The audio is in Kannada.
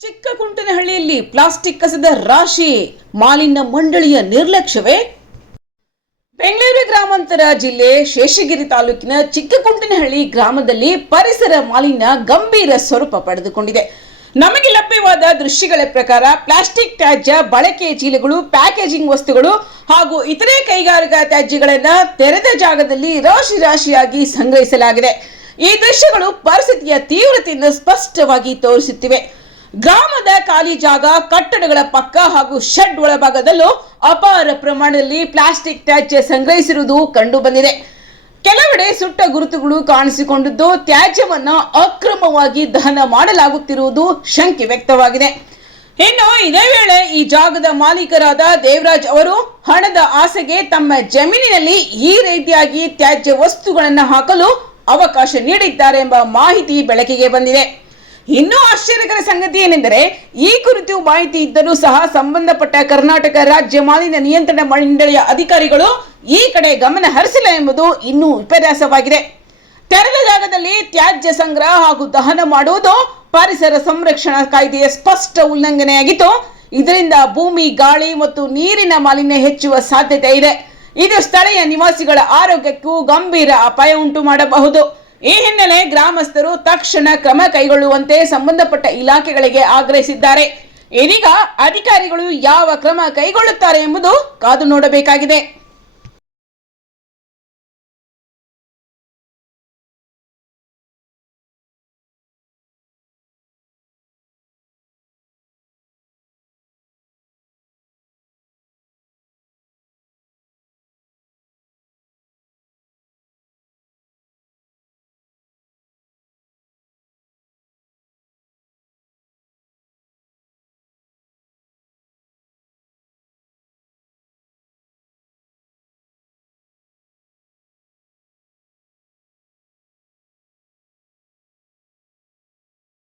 ಚಿಕ್ಕಕುಂಟನಹಳ್ಳಿಯಲ್ಲಿ ಪ್ಲಾಸ್ಟಿಕ್ ಕಸದ ರಾಶಿ, ಮಾಲಿನ್ಯ ಮಂಡಳಿಯ ನಿರ್ಲಕ್ಷ್ಯವೇ? ಬೆಂಗಳೂರು ಗ್ರಾಮಾಂತರ ಜಿಲ್ಲೆ ಶೇಷಗಿರಿ ತಾಲೂಕಿನ ಚಿಕ್ಕಕುಂಟನಹಳ್ಳಿ ಗ್ರಾಮದಲ್ಲಿ ಪರಿಸರ ಮಾಲಿನ್ಯ ಗಂಭೀರ ಸ್ವರೂಪ ಪಡೆದುಕೊಂಡಿದೆ. ನಮಗೆ ಲಭ್ಯವಾದ ದೃಶ್ಯಗಳ ಪ್ರಕಾರ ಪ್ಲಾಸ್ಟಿಕ್ ತ್ಯಾಜ್ಯ, ಬಳಕೆ ಚೀಲಗಳು, ಪ್ಯಾಕೇಜಿಂಗ್ ವಸ್ತುಗಳು ಹಾಗೂ ಇತರೆ ಕೈಗಾರಿಕಾ ತ್ಯಾಜ್ಯಗಳನ್ನು ತೆರೆದ ಜಾಗದಲ್ಲಿ ರಾಶಿ ರಾಶಿಯಾಗಿ ಸಂಗ್ರಹಿಸಲಾಗಿದೆ. ಈ ದೃಶ್ಯಗಳು ಪರಿಸ್ಥಿತಿಯ ತೀವ್ರತೆಯನ್ನು ಸ್ಪಷ್ಟವಾಗಿ ತೋರಿಸುತ್ತಿವೆ. ಗ್ರಾಮದ ಖಾಲಿ ಜಾಗ, ಕಟ್ಟಡಗಳ ಪಕ್ಕ ಹಾಗೂ ಶೆಡ್ ಒಳಭಾಗದಲ್ಲೂ ಅಪಾರ ಪ್ರಮಾಣದಲ್ಲಿ ಪ್ಲಾಸ್ಟಿಕ್ ತ್ಯಾಜ್ಯ ಸಂಗ್ರಹಿಸಿರುವುದು ಕಂಡು ಬಂದಿದೆ. ಕೆಲವೆಡೆ ಸುಟ್ಟ ಗುರುತುಗಳು ಕಾಣಿಸಿಕೊಂಡಿದ್ದು, ತ್ಯಾಜ್ಯವನ್ನು ಅಕ್ರಮವಾಗಿ ದಹನ ಮಾಡಲಾಗುತ್ತಿರುವುದು ಶಂಕೆ ವ್ಯಕ್ತವಾಗಿದೆ. ಇನ್ನು ಇದೇ ವೇಳೆ ಈ ಜಾಗದ ಮಾಲೀಕರಾದ ದೇವರಾಜ್ ಅವರು ಹಣದ ಆಸೆಗೆ ತಮ್ಮ ಜಮೀನಿನಲ್ಲಿ ಈ ರೀತಿಯಾಗಿ ತ್ಯಾಜ್ಯ ವಸ್ತುಗಳನ್ನು ಹಾಕಲು ಅವಕಾಶ ನೀಡಿದ್ದಾರೆ ಎಂಬ ಮಾಹಿತಿ ಬೆಳಕಿಗೆ ಬಂದಿದೆ. ಇನ್ನೂ ಆಶ್ಚರ್ಯಕರ ಸಂಗತಿ ಏನೆಂದರೆ, ಈ ಕುರಿತು ಮಾಹಿತಿ ಇದ್ದರೂ ಸಹ ಸಂಬಂಧಪಟ್ಟ ಕರ್ನಾಟಕ ರಾಜ್ಯ ಮಾಲಿನ್ಯ ನಿಯಂತ್ರಣ ಮಂಡಳಿಯ ಅಧಿಕಾರಿಗಳು ಈ ಕಡೆ ಗಮನ ಹರಿಸಿಲ್ಲ ಎಂಬುದು ಇನ್ನೂ ವಿಪರ್ಯಾಸವಾಗಿದೆ. ತೆರೆದ ಜಾಗದಲ್ಲಿ ತ್ಯಾಜ್ಯ ಸಂಗ್ರಹ ಹಾಗೂ ದಹನ ಮಾಡುವುದು ಪರಿಸರ ಸಂರಕ್ಷಣಾ ಕಾಯ್ದೆಯ ಸ್ಪಷ್ಟ ಉಲ್ಲಂಘನೆಯಾಗಿದ್ದು, ಇದರಿಂದ ಭೂಮಿ, ಗಾಳಿ ಮತ್ತು ನೀರಿನ ಮಾಲಿನ್ಯ ಹೆಚ್ಚುವ ಸಾಧ್ಯತೆ ಇದೆ. ಇದು ಸ್ಥಳೀಯ ನಿವಾಸಿಗಳ ಆರೋಗ್ಯಕ್ಕೂ ಗಂಭೀರ ಅಪಾಯ ಉಂಟು ಮಾಡಬಹುದು. ಈ ಹಿನ್ನೆಲೆ ಗ್ರಾಮಸ್ಥರು ತಕ್ಷಣ ಕ್ರಮ ಕೈಗೊಳ್ಳುವಂತೆ ಸಂಬಂಧಪಟ್ಟ ಇಲಾಖೆಗಳಿಗೆ ಆಗ್ರಹಿಸಿದ್ದಾರೆ. ಇದೀಗ ಅಧಿಕಾರಿಗಳು ಯಾವ ಕ್ರಮ ಕೈಗೊಳ್ಳುತ್ತಾರೆ ಎಂಬುದು ಕಾದು ನೋಡಬೇಕಾಗಿದೆ.